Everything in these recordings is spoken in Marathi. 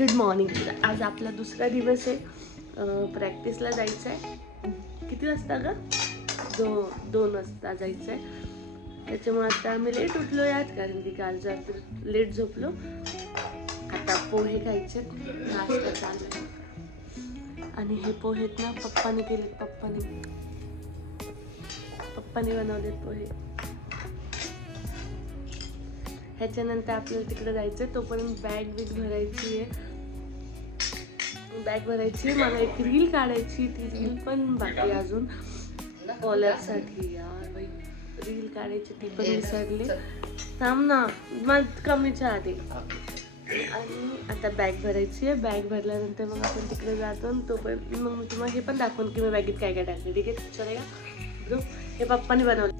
Good morning. आज आपला दुसरा दिवस आहे. प्रॅक्टिसला जायचं आहे. किती वाजता ग? 2 वाजता जायचं आहे. त्याच्यामुळे आता आम्ही लेट उठलो यात, कारण की काल रात्री लेट झोपलो. आता पोहे खायचे, नाश्ता चालू आहे. आणि हे पोहेत ना पप्पाने केलेत. पप्पाने बनवलेत पोहे. ह्याच्यानंतर आपल्याला तिकडे जायचं आहे. तोपर्यंत बॅग भरायची आहे. मला एक रील काढायची. ती रील पण बाकी अजून कॉलरसाठी. यार बाई, रील काढायची ती पण विसरले. थांब ना, मग कमीच्या आधी. आणि आता बॅग भरायची आहे. बॅग भरल्यानंतर मग आपण तिकडे जातो. तोपर्यंत मग मी तुम्हाला हे पण दाखवून की मी बॅगेत काय काय टाकले. ठीक आहे, चला ब्रो. हे पप्पाने बनवलं.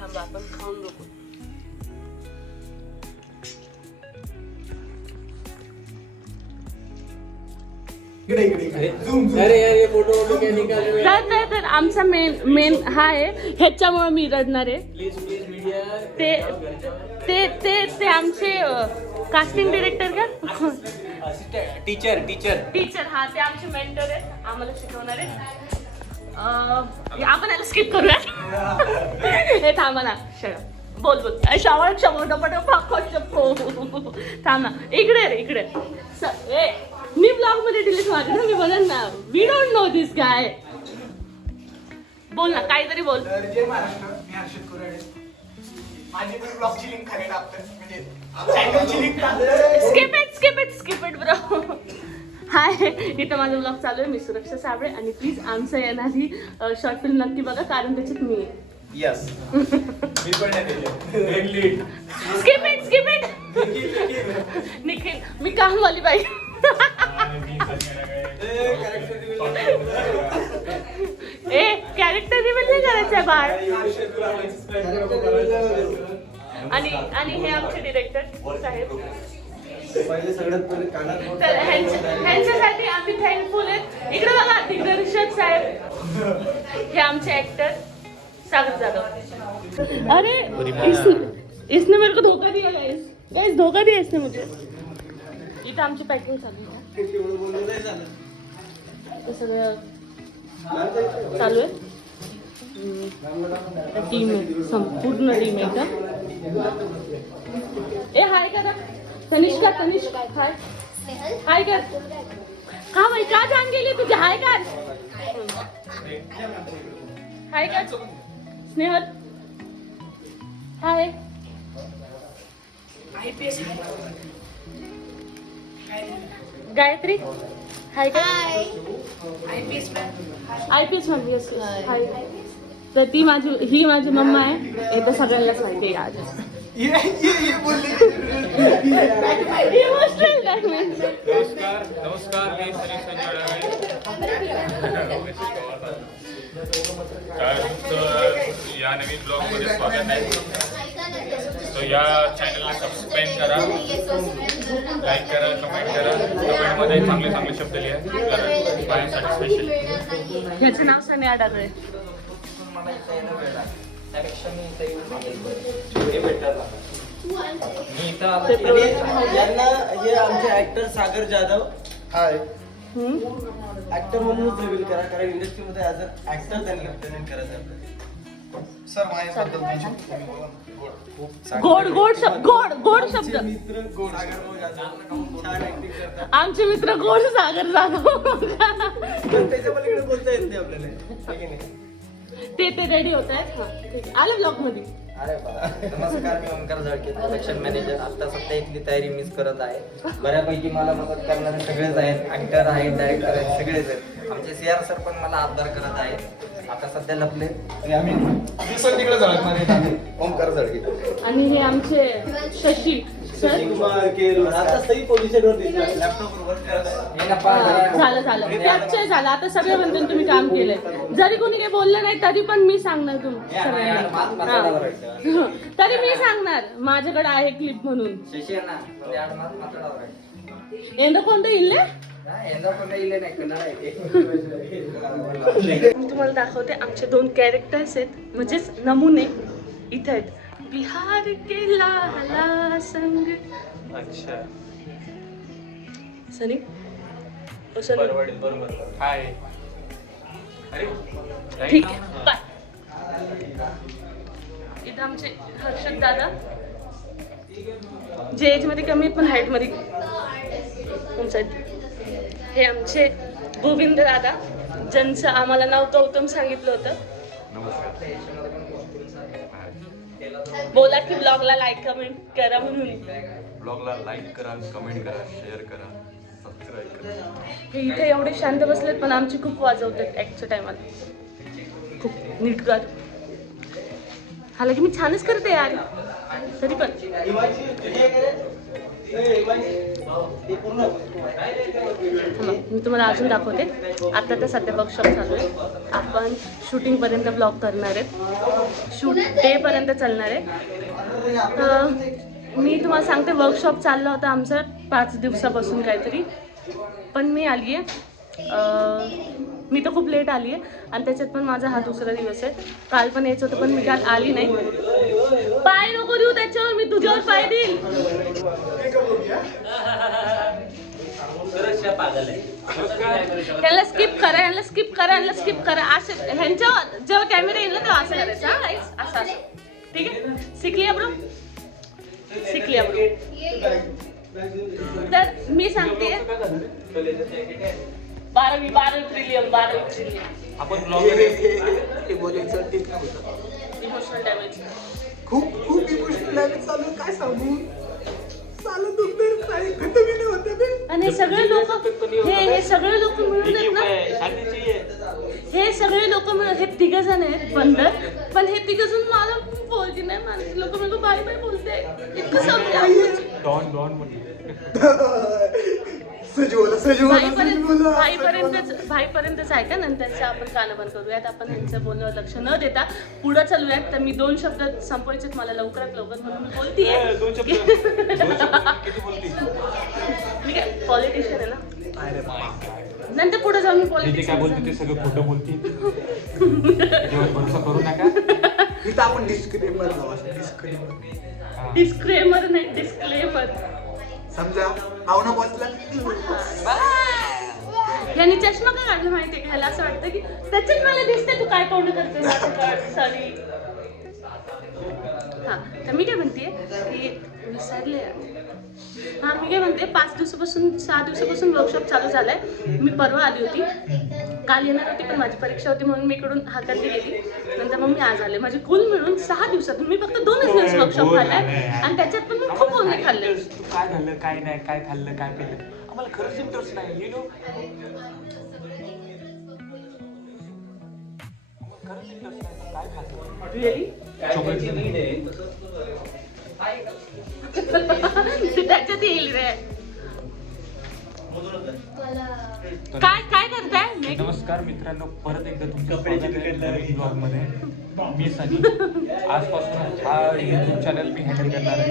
थांबा, आपण खाऊन बघू. तर आमचा मेन हा आहे. ह्याच्यामुळे मी रडणार आहे. ते आमचे कास्टिंग डिरेक्टर का टीचर हा, ते आमचे मेंटर आहेत. आम्हाला शिकवणार आहेत. आपण याला स्किप करूया. हे थांबा ना, बोल शावर थांब ना. इकडे मी ब्लॉग मध्ये डिलीट मारले ना. मी बोलेन ना, we don't know this guy. बोल ना, काहीतरी बोल. Skip it bro. हाय, इथं माझा ब्लॉग चालू आहे. मी सुरक्षा साबळे. आणि प्लीज आमचं येणारी शॉर्ट फिल्म नक्की बघा, कारण त्याच्यात मी आहे. यस. Skip it. निखिल, मी कामवाली बाई. कॅरेक्टर रिव्हील नाही करायचं बाळ. आणि हे आमचे डिरेक्टर साहेब. तर ह्यांच्यासाठी आम्ही थँकफुल आहेत. इकडे बघा, दिग्दर्शक साहेब. हे आमचे ऍक्टर सागर जाधव. अरे इसने मेरे को धोखा दिया गाइस, धोखा दिया इसने मुझे. इथं आमची पॅकिंग चालू आहे. सगळं चालू आहे. टीम आहे, संपूर्ण टीम आहे का. हाय करा तनिष्का. हाय कर. हा भाई, का जान गेली तुझी. हाय कर. स्नेहल. हाय. गायत्री. हाय कर. आयपीएस मध्ये. हाय. तर ही माझी मम्मा आहे. हे तर सगळ्यांनाच माहिती आहे. आज नमस्कार, मी सलीम संजय. या नवीन ब्लॉग मध्ये स्वागत आहे. तो या चॅनलला सबस्क्राईब करा, लाईक करा, कमेंट करा. कमेंटमध्ये चांगले शब्द लिहा. माझ्यासाठी स्पेशल. ह्याचं नाव सनी आडार आहे. यांना हे आमचे ऍक्टर सागर जाधव. हाय. ऍक्टर म्हणूनच रिव्हील करा, कारण इंडस्ट्रीमध्ये ऍज अ ऍक्टर त्यांनी रिप्रेझेंट करायचं. सर माझ्याबद्दल गोड शब्द. मित्र गोड सागर छान ऍक्टिंग करतात. आमचे मित्र गोड सागर जाधव. त्याच्या पलीकडे बोलता येत नाही आपल्याला. ते रेडी होत आहेत. आले ब्लॉग मध्ये. अरे नमस्कार, मी ओंकार झळके, प्रोडक्शन मॅनेजर. आता सध्या इथली तयारी मीच करत आहे. बऱ्यापैकी मला मदत करणारे सगळेच आहेत. ऍक्टर आहेत, डायरेक्टर आहेत, सगळेच आहेत. आमचे CR सर पण मला हातभार करत आहेत. आता सध्या लपले आम्ही तिकडे ओंकार झळके. आणि हे आमचे शशी सर. आता सही पोझिशनवर लॅपटॉपवर झालं कॅप्चर झालं. आता सगळे म्हणतील तुम्ही काम केलंय. जरी कोणी काही बोललं नाही तरी पण मी सांगणार तरी मी सांगणार. माझ्याकडे आहे क्लिप म्हणून. यंदा कोणतं इल्ले तुम्हाला दाखवते. आमचे 2 कॅरेक्टर्स आहेत, म्हणजेच नमुने इथे आहेत. बिहार के लाला संग. अच्छा सनी ओ सनी बरोबर. हाय. अरे ठीक आहे बाय. इथं आमचे हर्षद दादा जे एज मध्ये कमी आहेत पण हाईट मध्ये उंच आहेत. हे आमचे गोविंद दादा ज्यांचं आम्हाला नाव गौतम सांगितलं होतं. बोला की ब्लॉगला लाईक कमेंट करा म्हणून. ब्लॉगला लाईक करा, कमेंट करा, शेअर करा, सबस्क्राईब करा. हे इथे एवढे शांत बसलेत पण आमची खूप वाजवतात ऍक्टच्या टायमाला. खूप नीटगार. हालाकी मी छानच करते यार तरी पण. मी तुम्हाला अजून दाखवते. आता तर सध्या वर्कशॉप चालू आहे. आपण शूटिंगपर्यंत ब्लॉग करणार आहेत. शूट डेपर्यंत चालणार आहे. मी तुम्हाला सांगते वर्कशॉप चालला होता आमचा 5 दिवसापासून काहीतरी. पण मी आली आहे. मी तर खूप लेट आली आहे आणि त्याच्यात पण माझा हा दुसरा दिवस आहे. काल पण यायचं होतं पण मी काल आली नाही. पाय नको देऊ त्याच्यावर, मी तुझ्यावर पाय देईल. यांना स्किप करा, यांना स्किप करा, यांना स्किप करा. असं ह्यांच्यावर जेव्हा कॅमेरा येईल ना तेव्हा असं करायचं. हा गाईस असं ठीक आहे. शिकली ब्रो, शिकली ब्रो. तर मी सांगते 12 ट्रिलियन आपण ब्लॉग इमोशनल डॅमेज. खूप इमोशनल डॅमेज चालू. काय सांगू चालू दुखते काही घटवी नाही होते बे. आणि हे सगळे लोक हे सगळे लोक मिळून आहेत ना. हे सगळे लोक मिळून हे 3 जण आहेत बंदर. पण हे 3 जण मला बोलती नाही. मला लोक मला बाय बाय बोलते. इतकं समजा डॉन भाईपर्यंतच ऐका. नंतरचं आपण कानं बंद करूयात. आपण यांचं बोलण्यावर लक्ष न देता पुढं चालूयात. तर मी 2 शब्द संपवायचेत मला लवकरात लवकर म्हणून मी बोलतीये. मी काय पॉलिटिशियन आहे ना. नंतर पुढे जाऊन मी काय पॉलिटिशियन बोलते ते सगळं खोटं बोलते. भरोसा करू नका. इथं आपण डिस्क्लेमर डिस्क्लेमर नाही डिस्क्लेमर. समजा पाहुणा बसला यांनी चष्मा का काढला माहितीये का. ह्याला असं वाटतं की त्याच्यात मला दिसते तू काय तोंड करते. सॉरी. हा तर मी काय म्हणते की विसरले. हा मी काय म्हणते 6 दिवसापासून वर्कशॉप चालू झालाय. मी परवा आली होती. काल येणार होती पण माझी परीक्षा होती म्हणून मी इकडून हाकलली गेली. नंतर मग मी आज आले. माझे कुल मिळून 6 दिवसातून मी फक्त 2च दिवस वर्कशॉप खाल्लाय आणि त्याच्यात पण मी खूप बोलणे खाल्ले. तू काय झालं काय नाही, काय खाल्लं काय पिलं आम्हाला खरंच इंटरेस्ट नाही. यू नो खरंच इंटरेस्ट नाही. काय खातो रिअली त्याच्यात येईल रे. काय काय करताय. नमस्कार मित्रांनो, परत एकदा तुमचं स्वागत आहे नवीन ब्लॉग मध्ये. मी सनी. आजपासून हा YouTube चॅनल मी हँडल करणार आहे.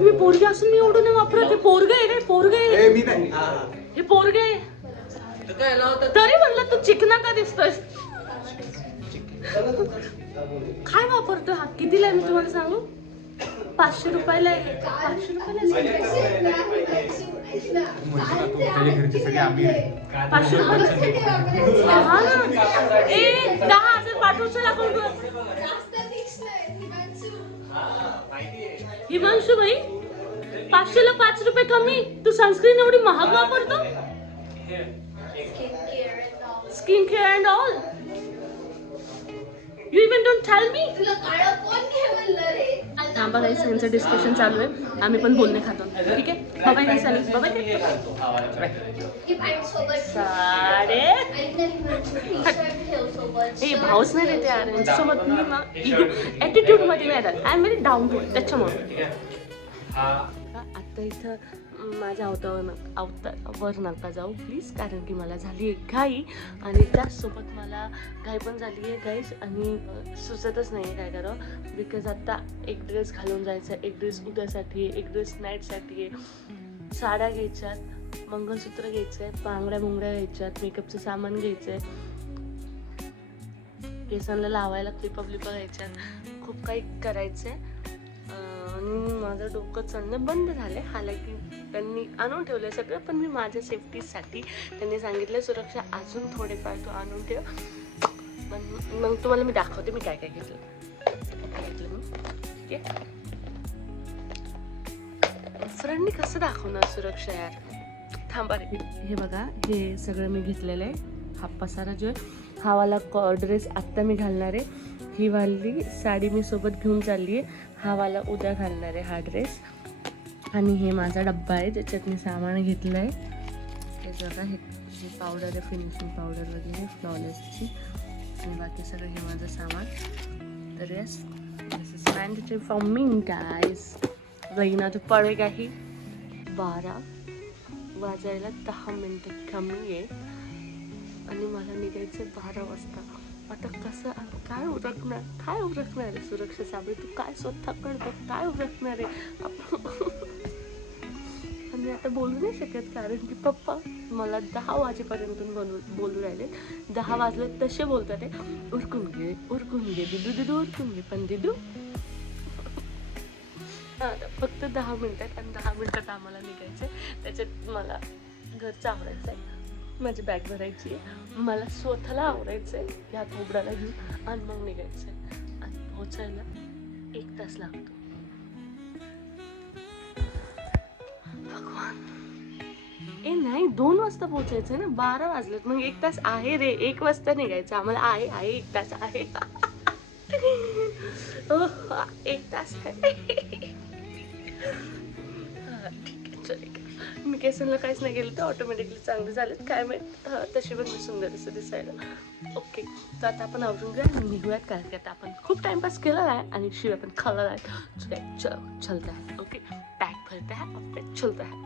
मी पोरगे असून मी एवढं नाही वापरत. हे पोरगे आहे रे. पोरगे आहे मी नाही. हे पोरगे आहे. तरी म्हणलं तू चिकना का दिसतोय. काय वापरतोय हा. कितीला आहे मी तुम्हाला सांगू. 500 रुपयाला आहे. 500 रुपयाला तुमच्या घरचे सगळे आम्ही 500 रुपयाला. हा ना. 10,000 पाठवचं अकाउंटवर. हिमांशू भाई 500ला 5 रुपये कमी. तू सनस्क्रीन एवढी महाग वापरतो. Skin care and all. You even don't tell me. थांबा गाईस यांचं डिस्कशन चालू आहे. आम्ही पण बोलणे खातो. ठीक आहे बाबाई नाही चालेल. बाबाई साडे हे भाऊच नाही देते यार. यांच्यासोबत मी ना ॲटिट्यूड मध्ये नाही राहत. I am very down to त्याच्यामुळे. आता इथं माझ्या अवतावर नका जाऊ प्लीज. कारण की मला झाली आहे घाई आणि त्याचसोबत मला घाई पण झाली आहे गाईस. आणि सुचतच नाही आहे काय करावं. बिकॉज आत्ता एक ड्रेस घालून जायचा, एक ड्रेस उद्यासाठी आहे, एक ड्रेस नाईटसाठी आहे. साड्या घ्यायच्यात, मंगळसूत्र घ्यायचं आहे, बांगड्या घ्यायच्यात, मेकअपचं सामान घ्यायचं आहे. केसांना लावायला क्लिपा घ्यायच्या, खूप काही करायचं आहे. आणि माझं डोकं चालणं बंद झालं आहे. हालाकी त्यांनी आणून ठेवलं सगळं, पण मी माझ्या सेफ्टीसाठी त्यांनी सांगितलं सुरक्षा अजून थोडेफार तू आणून ठेव. मग तुम्हाला मी दाखवते मी काय काय घेतलं मी. ठीक आहे, फ्रेंडनी कसं दाखवणार सुरक्षा यार, थांबा रे. हे बघा, हे सगळं मी घेतलेलं आहे. हा पसारा जो आहे, हा वाला ड्रेस आत्ता मी घालणार आहे. ही वाली साडी मी सोबत घेऊन चालली आहे. हा वाला उद्या घालणार आहे हा ड्रेस. आणि हे माझा डब्बा आहे ज्याच्यात मी सामान घेतलं आहे. हे बघा, हे पावडर आहे, फिनिशिंग पावडर वगैरे फ्लॉलेसची. आणि बाकी सगळं हे माझं सामान. तर yes, this is mandatory for me guys. रहीना तो पडेगा ही 12 वाजायला 10 मिनटं कमी आहे आणि मला निघायचं 12 वाजता. आता कसं काय उरकणार आहे सुरक्षा साबळे, तू काय स्वतः बघ काय उरकणार आहे. आणि आता बोलू नाही शकत कारण की पप्पा मला 10 वाजेपर्यंत बोलू राहिले. 10 वाजले तसे बोलतात, उरकून घे दिदू उरकून घे. पण दिदू फक्त 10 मिनिटात, आणि 10 मिनिटात आम्हाला निघायचं आहे. त्याच्यात मला घरचं आवरायचं आहे, माझी बॅग भरायची आहे, मला स्वतःला आवरायचं आहे ह्या कोबडाला घेऊन, आणि मग निघायचं आहे. आणि पोचायला 1 तास लागतो. भगवान, नाही 2 वाजता पोचायचं ना, 12 वाजलेत, मग 1 तास आहे रे. 1 वाजता निघायचं आम्हाला, आहे 1 तास आहे. 1 तास आहे. ठीक आहे, चल. मी केसांना काहीच नाही केलं तर ऑटोमॅटिकली चांगले झालेत काय माहीत. तशी पण मी सुंदर असं दिसायला. ओके, तर आता आपण आवरून घेऊया आणि निघूयात, कारण की आता आपण खूप टाइमपास केलेला आहे आणि शिवाय पण खाल्ला आहे. चलता है. ओके, बॅग भरता है, चलता है.